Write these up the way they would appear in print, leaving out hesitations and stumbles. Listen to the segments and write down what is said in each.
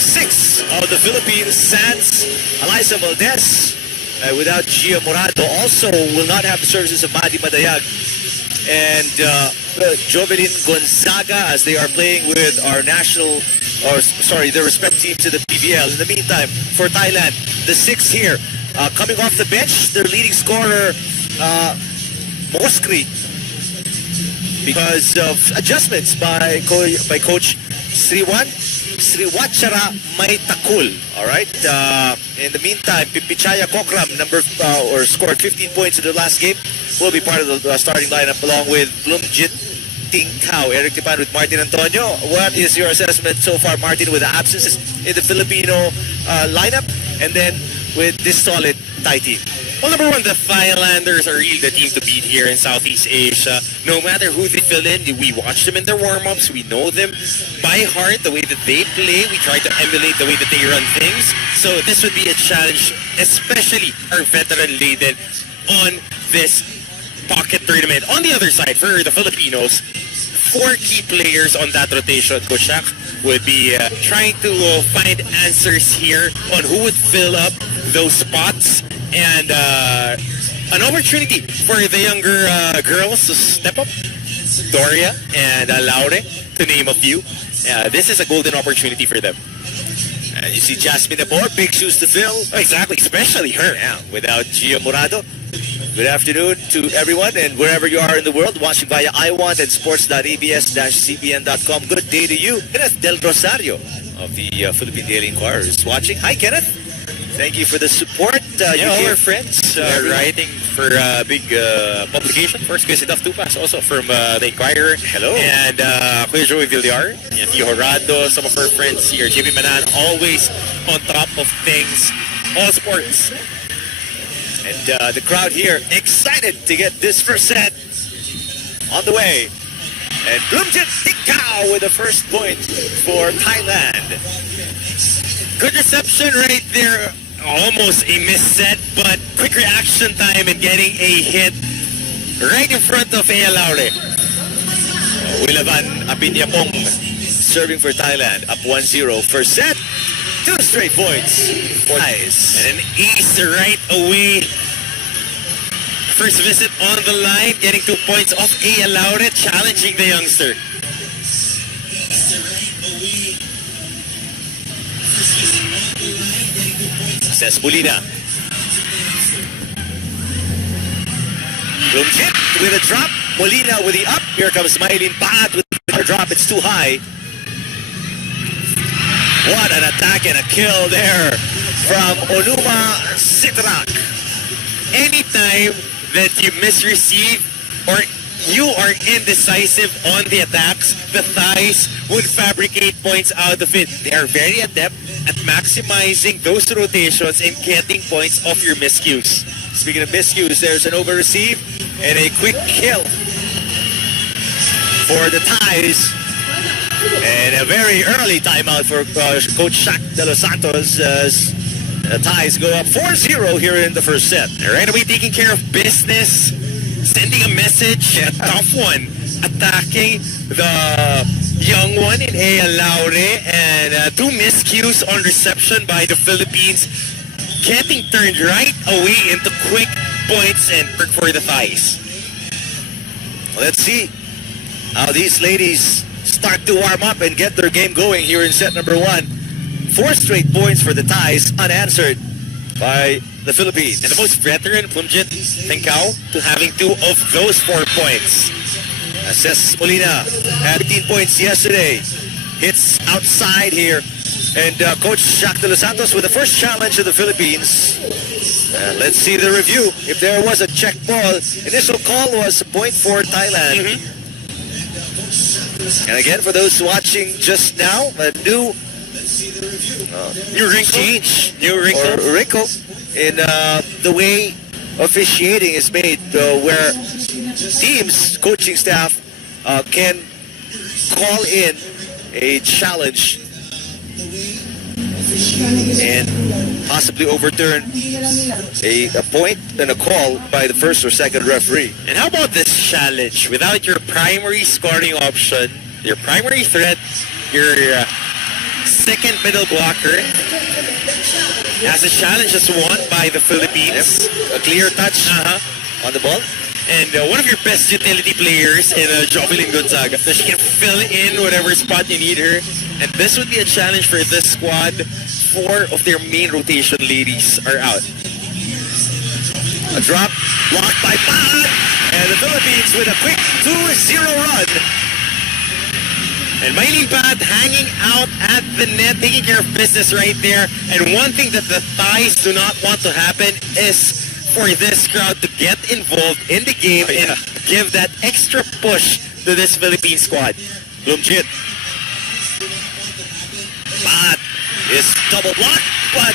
six of the Philippines, Sands, Eliza Valdez, without Gia Morado, also will not have the services of Madi Madayag and Jovelyn Gonzaga as they are playing with our national, or sorry, their respective teams in the PBL. In the meantime, for Thailand, the six here, coming off the bench, their leading scorer, Moskri, because of adjustments by Coach Sriwachara Maitakul. All right. In the meantime, Pipichaya Kokram, scored 15 points in the last game, will be part of the starting lineup along with Blumjit Tingkao. Eric Tipan with Martin Antonio. What is your assessment so far, Martin, with the absences in the Filipino lineup, and then with this solid Thai team? Well, number one, the Thailanders are really the team to beat here in Southeast Asia. No matter who they fill in, we watch them in their warm-ups. We know them by heart, the way that they play. We try to emulate the way that they run things. So this would be a challenge, especially our veteran-laden on this pocket tournament. On the other side, for the Filipinos, 4 key players on that rotation. Coach Shaq would be trying to find answers here on who would fill up those spots, and an opportunity for the younger girls to step up. Doria and Laure, to name a few. This is a golden opportunity for them. And you see Jasmine Abor, big shoes to fill. Exactly, especially her. Yeah, without Gia Morado. Good afternoon to everyone, and wherever you are in the world, watching via iWant and sports.abs-cbn.com. Good day to you. Kenneth Del Rosario of the Philippine Daily Inquirer is watching. Hi, Kenneth. Thank you for the support. All our friends writing for a big publication. First, Kuya Sidaf Tupas, also from the Inquirer. Hello. And Kuya Joey Villar, Tio Horado, some of our friends here. JB Manan, always on top of things, all sports. And the crowd here excited to get this first set on the way. And Blumjit Tingkao with the first point for Thailand. Good reception right there. Almost a missed set, but quick reaction time and getting a hit right in front of Ea Laure. Wilavan Apinyapong serving for Thailand. Up 1-0. First set. 2 straight points. Nice. And an ace right away. First visit on the line, getting 2 points off Ea Laure, challenging the youngster. Says Molina. Blumjit with a drop. Molina with the up. Here comes Maylin Paat with a drop. It's too high. What an attack and a kill there from Onuma Sitrak. Anytime that you misreceive or you are indecisive on the attacks, the Thais would fabricate points out of it. They are very adept at maximizing those rotations and getting points off your miscues. Speaking of miscues, there's an over-receive and a quick kill for the Thais. And a very early timeout for Coach Shaq De Los Santos as the Thais go up 4-0 here in the first set. Right away taking care of business, sending a message, a tough one, attacking the young one in Ea Laure, and 2 miscues on reception by the Philippines, getting turned right away into quick points and for the Thais. Let's see how these ladies start to warm up and get their game going here in set number 1. 4 straight points for the Thais, unanswered by the Philippines. And the most veteran, Blumjit Tingkao, to having 2 of those 4 points. Says Molina had 15 points yesterday. Hits outside here. And Coach Shaq De Los Santos with the first challenge of the Philippines. Let's see the review. If there was a check ball, initial call was a point for Thailand. And again, for those watching just now, a new wrinkle in the way officiating is made, where teams, coaching staff can call in a challenge and possibly overturn a point and a call by the first or second referee. And how about this challenge? Without your primary scoring option, your primary threat, your second middle blocker. As a challenge is won by the Philippines. A clear touch on the ball. And one of your best utility players in Jovelyn Gonzaga. So she can fill in whatever spot you need her. And this would be a challenge for this squad. 4 of their main rotation ladies are out. A drop blocked by Pat. And the Philippines with a quick 2-0 run. And Mylene Pat hanging out at the net, taking care of business right there. And one thing that the Thais do not want to happen is for this crowd to get involved in the game and give that extra push to this Philippine squad. Lumjit. Pat is double blocked, but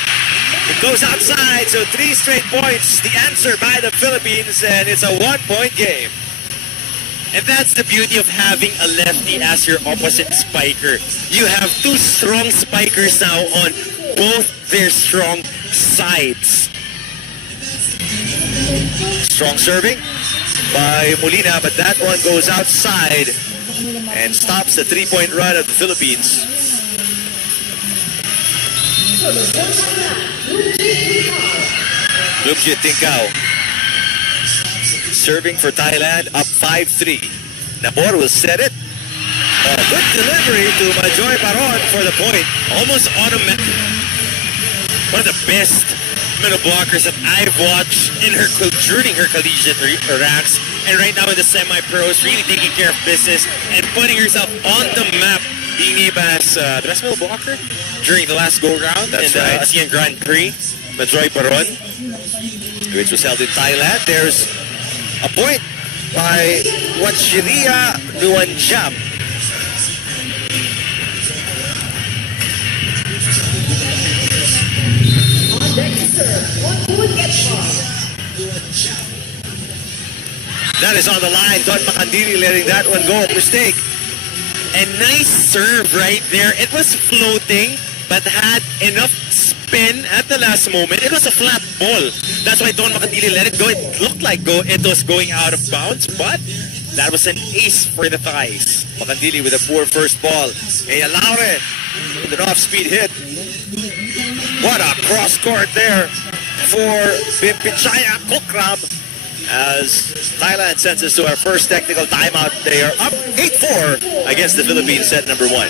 it goes outside. So 3 straight points. The answer by the Philippines, and it's a 1-point game. And that's the beauty of having a lefty as your opposite spiker. You have 2 strong spikers now on both their strong sides. Strong serving by Molina, but that one goes outside and stops the 3-point run of the Philippines. Lumjit Tingkao serving for Thailand, up 5-3. Nabor will set it. A good delivery to Majoy Paron for the point. Almost automatic. One of the best middle blockers that I've watched in her during her collegiate ranks, and right now in the semi-pros, really taking care of business and putting herself on the map, being named as the best middle blocker during the last go-round in the ASEAN Grand Prix. Majoy Paron, which was held in Thailand. There's a point by Wachiria Nuanjam. That is on the line. Don Macandini letting that one go. Mistake. And nice serve right there. It was floating, but had enough spin at the last moment. It was a flat ball. That's why Don Macandini let it go. It looked like it was going out of bounds, but that was an ace for the Thais. Macandini with a poor first ball. Hey, Laure with an off-speed hit. What a cross court there for Bimpichaya Kokram as Thailand sends us to our first technical timeout. They are up 8-4 against the Philippines, set number 1.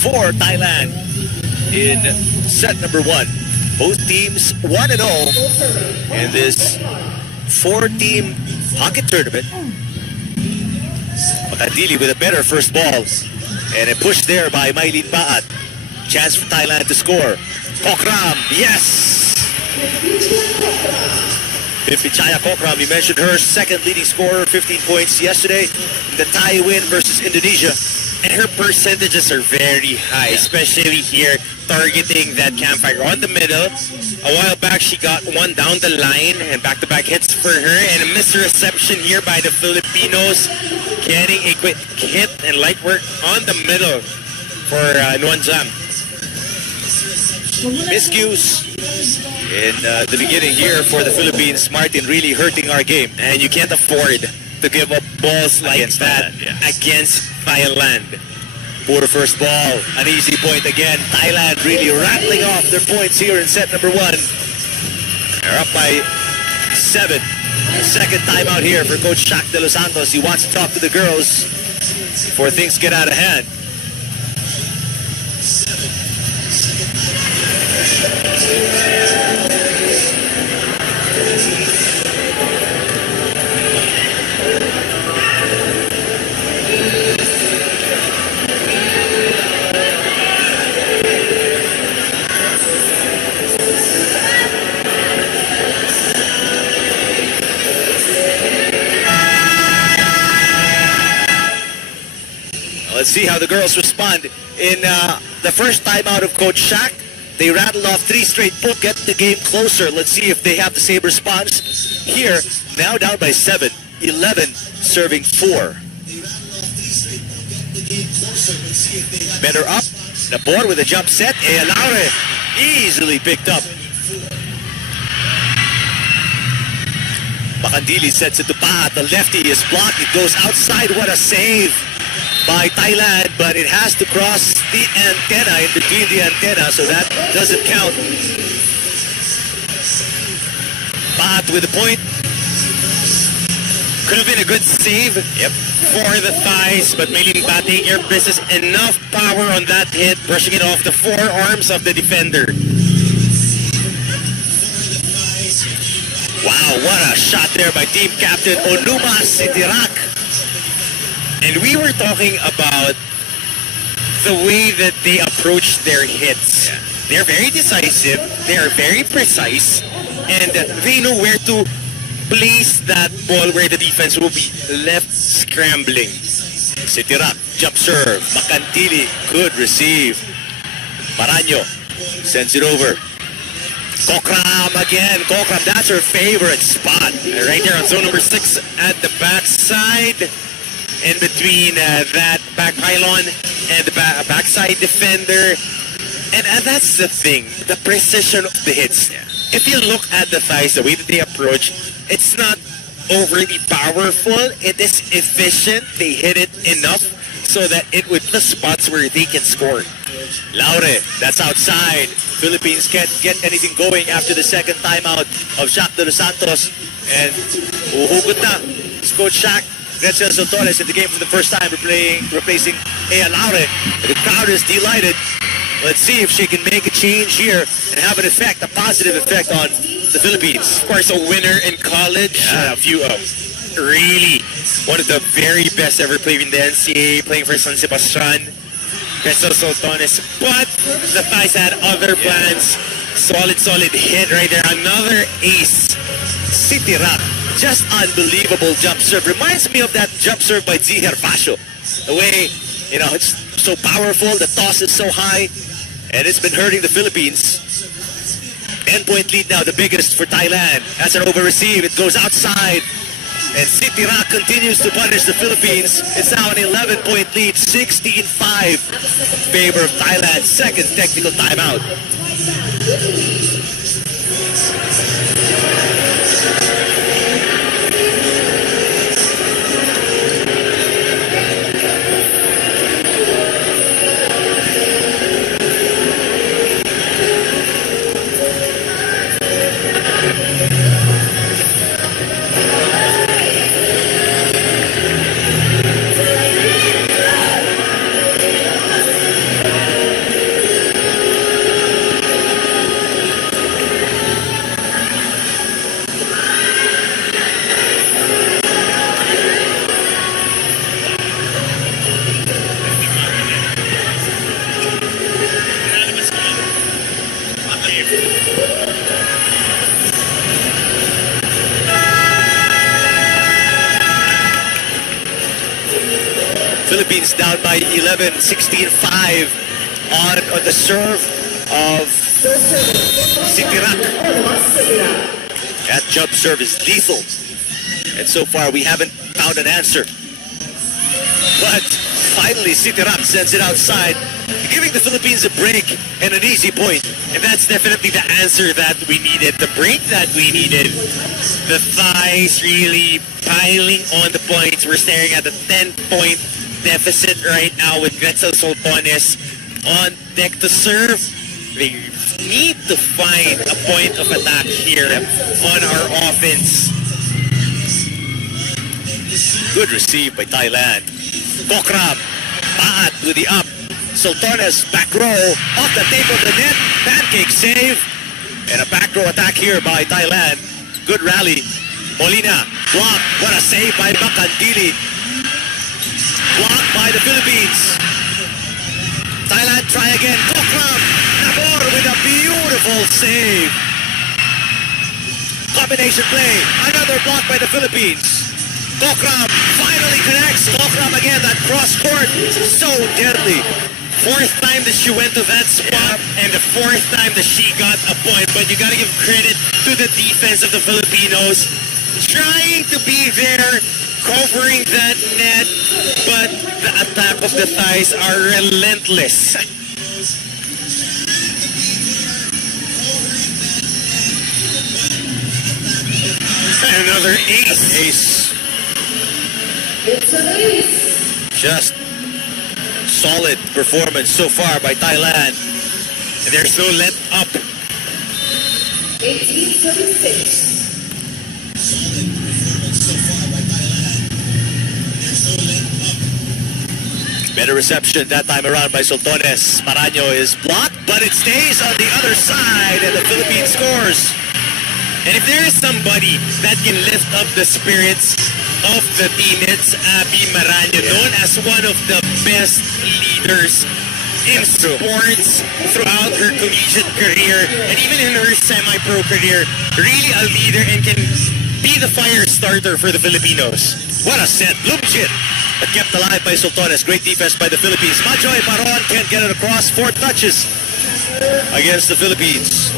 For Thailand in set number 1. Both teams 1-0 in this 4-team hockey tournament. Makadili with a better first ball. And a push there by Mylene Baat. Chance for Thailand to score. Kokram, yes! Bimpichaya Kokram, we mentioned her, second leading scorer, 15 points yesterday in the Thai win versus Indonesia. And her percentages are very high, especially here, targeting that campfire on the middle. A while back, she got one down the line and back-to-back hits for her. And a missed reception here by the Filipinos, getting a quick hit and light work on the middle for Nuanjam. Miscues in the beginning here for the Philippines. Martin really hurting our game. And you can't afford to give up balls like Against that Thailand, yeah. against Thailand. Poor first ball. An easy point again. Thailand really rattling off their points here in set number 1. They're up by 7. Second timeout here for Coach Shaq De Los Santos. He wants to talk to the girls before things get out of hand. Let's see how the girls respond. In the first time out of Coach Shaq, they rattled off 3 straight points, get the game closer. Let's see if they have the same response here. Now down by 7, 11 serving 4. Better up. The board with a jump set. Laure easily picked up. Makandili sets it to Pat. The lefty is blocked. It goes outside. What a save by Thailand, but it has to cross the antenna, in between the antenna, so that doesn't count. Pat with the point. Could have been a good save for the thighs, but Maylene Pat taking care of business. Enough power on that hit, brushing it off the forearms of the defender. Wow, what a shot there by team captain Onuma Sitirak. And we were talking about the way that they approach their hits. They're very decisive, they are very precise, and they know where to place that ball where the defense will be left scrambling. Sitirak, jump serve. Makandili, good receive. Maranyo sends it over. Kokram again. Kokram, that's her favorite spot. Right there on zone number 6 at the backside, in between that back pylon and the backside defender. And that's the thing, the precision of the hits. If you look at the thighs, the way that they approach, it's not overly powerful. It is efficient. They hit it enough so that it would the spots where they can score. Laure, that's outside. Philippines can't get anything going after the second timeout of Shaq de los Santos. And uhugot na. It's Coach Shaq. Gretchen Soltones in the game for the first time, replacing Ea Laure. The crowd is delighted. Let's see if she can make a change here and have an effect, a positive effect on the Philippines. Of course, a winner in college. A few really one of the very best ever played in the NCAA, playing for San Sebastian. Gretchen Soltones. But the Thais had other plans. Solid hit right there. Another ace. Sitirak, just unbelievable jump serve. Reminds me of that jump serve by Ziher Pasio. The way, it's so powerful, the toss is so high, and it's been hurting the Philippines. 10-point lead now, the biggest for Thailand. That's an over-receive. It goes outside, and Sitirak continues to punish the Philippines. It's now an 11-point lead, 16-5, favor of Thailand. Second technical timeout. Philippines down by 11, 16-5 on the serve of Sitirak. That jump serve is lethal. And so far we haven't found an answer. But finally Sitirak sends it outside, giving the Philippines a break and an easy point. And that's definitely the answer that we needed, the break that we needed. The thighs really piling on the points. We're staring at a 10-point deficit right now with Gretchen Soltones on deck to serve. They need to find a point of attack here on our offense. Good receive by Thailand. Kokram, Paat with the up. Soltones back row, off the tape of the net. Pancake save. And a back row attack here by Thailand. Good rally. Molina, block. What a save by Makandili. Blocked by the Philippines. Thailand try again. Kokram, Nabor with a beautiful save. Combination play. Another block by the Philippines. Kokram finally connects. Kokram again, that cross court, so deadly. Fourth time that she went to that spot, and the fourth time that she got a point. But you gotta give credit to the defense of the Filipinos, trying to be there, covering that net, but the attack of the Thais are relentless. Another ace. Ace. It's an ace. Just solid performance so far by Thailand. And there's no let up. 18-36. Better reception that time around by Sultones. Maraño is blocked, but it stays on the other side, and the Philippines scores. And if there is somebody that can lift up the spirits of the team, it's Abby Maraño, known as one of the best leaders in sports throughout her collegiate career and even in her semi-pro career. Really a leader and can be the fire starter for the Filipinos. What a set. Lumchit, but kept alive by Sultones. Great defense by the Philippines. Majoy Baron can't get it across. 4 touches against the Philippines.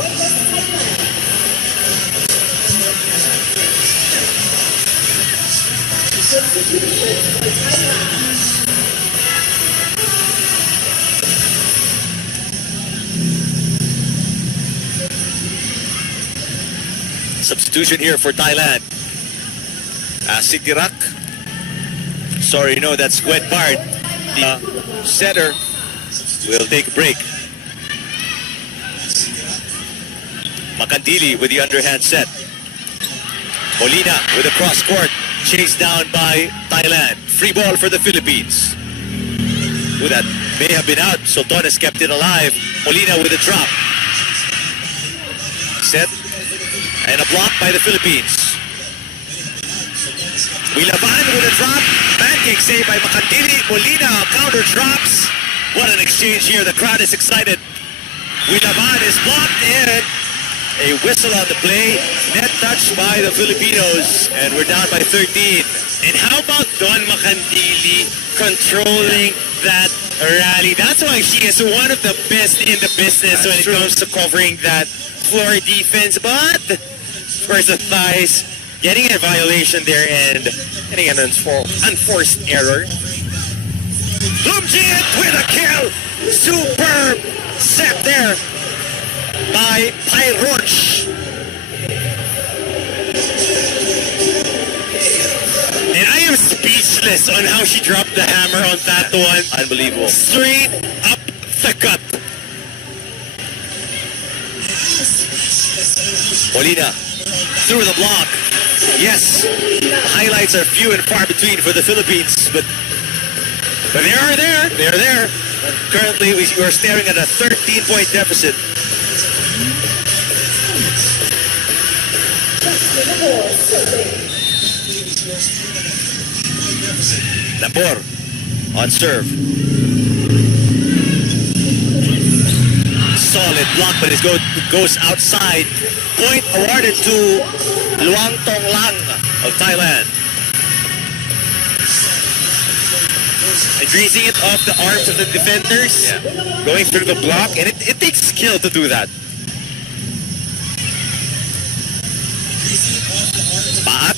Substitution here for Thailand. Sidirak. Sorry, no, that's Gwen Bard. The setter will take a break. Makandili with the underhand set. Molina with a cross court. Chased down by Thailand. Free ball for the Philippines. Who that may have been out. Sultones kept it alive. Molina with a drop. Set. And a block by the Philippines. Wilaban with a drop. Pancake save by Makandili. Molina counter drops. What an exchange here. The crowd is excited. Wilaban is blocked in. A whistle on the play. Net touch by the Filipinos. And we're down by 13. And how about Don Makandili controlling that rally? That's why she is one of the best in the business when it comes to covering that floor defense. But, of course, the Thais getting a violation there and getting an unforced error. Lumjit with a kill. Superb set there by Pyroch. And I am speechless on how she dropped the hammer on that one. Unbelievable. Straight up the gut. Molina through the block. Yes, the highlights are few and far between for the Philippines, but they are there. They are there. Currently, we are staring at a 13-point deficit. Labor on serve. Solid block, but it goes outside. Point awarded to Luang Tong Lang of Thailand. Greasing it off the arms of the defenders. Yeah. Going through the block. And it takes skill to do that. Paat.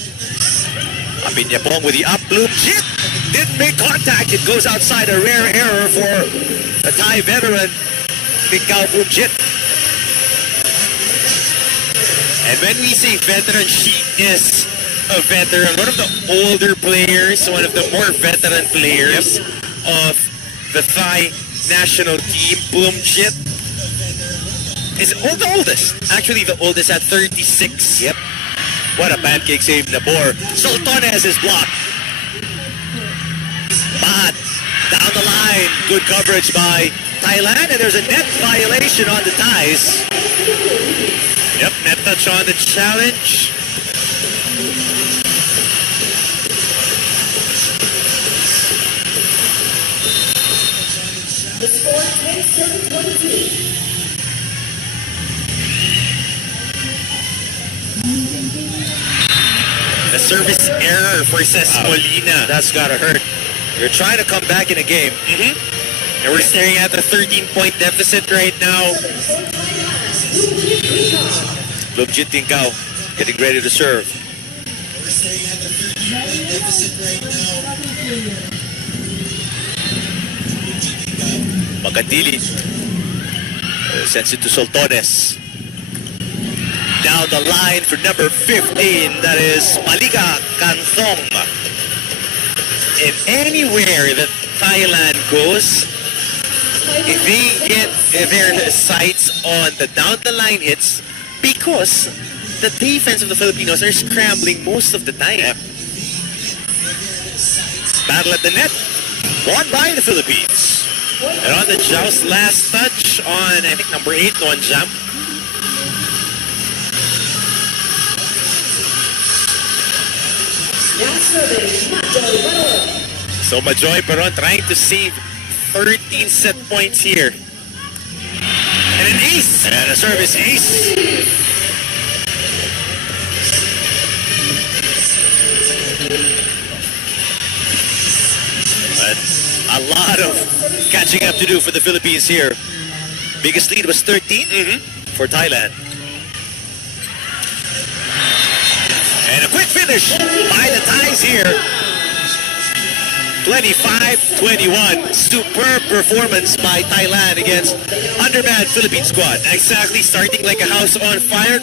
Apinyapong with the up loop. Shit! Didn't make contact. It goes outside. A rare error for the Thai veteran, Mikau Pumchit. And when we say veteran, she is a veteran. One of the older players, one of the more veteran players of the Thai national team. Pumchit is the oldest. Actually, the oldest at 36. Yep. What a pancake save, Nabor. Sultones is blocked. But down the line, good coverage by Thailand, and there's a net violation on the Thais. Yep, net touch on the challenge. The score 10-7-22. A service error for Ces Molina. That's gotta hurt. You're trying to come back in a game. And we're staring at a 13-point deficit right now. Lumjit Tincao getting ready to serve. Magandili sends it to Soltones. Down the line for number 15, that is Malika Kanthong. And anywhere that Thailand goes, if they get their sights on the down-the-line hits, because the defense of the Filipinos are scrambling most of the time. Battle at the net, won by the Philippines. And on the joust, last touch on, I think, number 8, on jump. Now serving, Majo Baron. So Majoy Peron trying to save 13 set points here. And an ace! And a service ace. But a lot of catching up to do for the Philippines here. Biggest lead was 13 for Thailand. And a quick finish by the Thais here. 25-21. Superb performance by Thailand against undermanned Philippine squad. Exactly, starting like a house on fire.